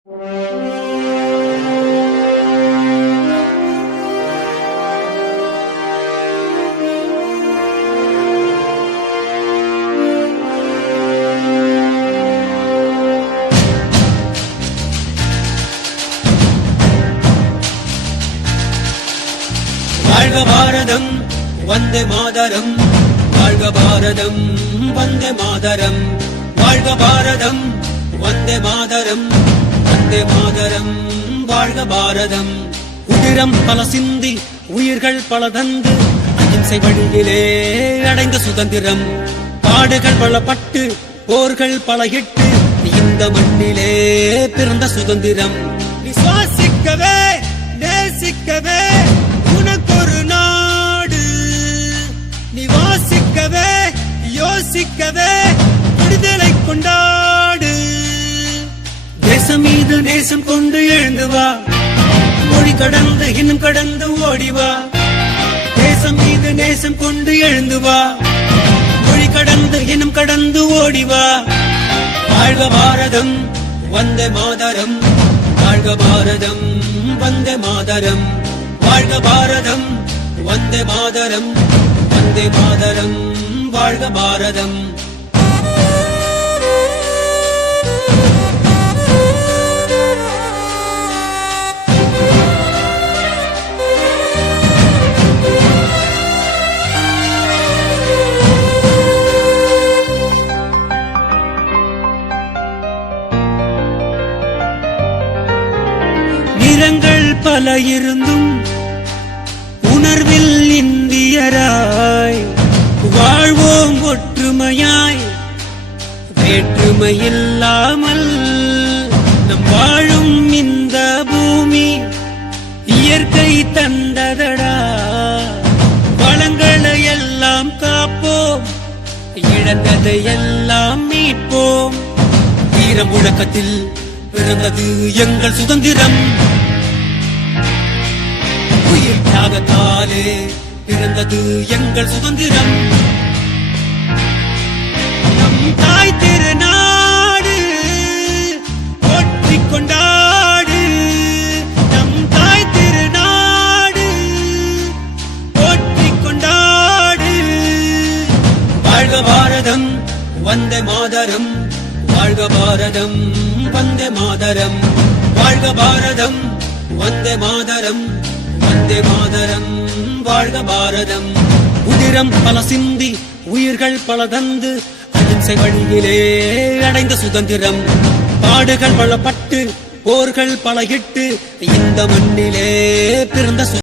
வாழ்க பாரதம் வந்தே மாதரம், வாழ்க பாரதம் வந்தே மாதரம், வாழ்க பாரதம் வந்தே மாதரம், வந்தே மாதரம் வாழ்க பாரதம். உதிரம் பல சிந்தி உயிர்கள் பல தந்து அகிம்சை வழியிலே அடைந்த சுதந்திரம். பாடுகள் பலப்பட்டு போர்கள் பல இட்டு இந்த மண்ணிலே பிறந்த சுதந்திரம். விசுவாசிக்கவே நேசிக்கவே உனக்கொரு நாடு, நிவாசிக்கவே யோசிக்கவே விடுதலை கொண்டாடு. தேசம் மீது நேசம் கொண்டு எழுந்து வா, மொழி கடந்து இன்னும் கடந்து ஓடிவா. தேசம் மீது நேசம் கொண்டு எழுந்து வா, மொழி கடந்து இன்னும் கடந்து ஓடிவா. வாழ்க பாரதம் வந்தே மாதரம், வாழ்க பாரதம் வந்தே மாதரம், வாழ்க பாரதம் வந்தே மாதரம், வந்தே மாதரம் வாழ்க பாரதம். நிறங்கள் பல இருந்தும் உணர்வில் இந்தியராய் வாழ்வோம் ஒற்றுமையாய். வேற்றுமை இல்லாமல் நம் வாழும் இந்த பூமி இயற்கை தந்ததடா. வளங்களை எல்லாம் காப்போம், இழந்ததை எல்லாம் மீட்போம். வீர முழக்கத்தில் பிறந்தது எங்கள் சுதந்திரம், உயிர் தியாகத்தாலே பிறந்தது எங்கள் சுதந்திரம். நம் தாய் திருநாடு போற்றிக் கொண்டாடு, நம் தாய் திருநாடு போற்றிக் கொண்டாடு. வாழ்க பாரதம் வந்தே மாதரம், வாழ்க பாரதம் வந்தே மாதரம், வாழ்க பாரதம் வந்தே மாதரம், வந்தே மாதரம் வாழ்க பாரதம். உதிரம் பல சிந்தி உயிர்கள் பல தந்து அகிம்சை வழியிலே அடைந்த சுதந்திரம். பாடுகள் பலப்பட்டு போர்கள் பல இட்டு இந்த மண்ணிலே பிறந்த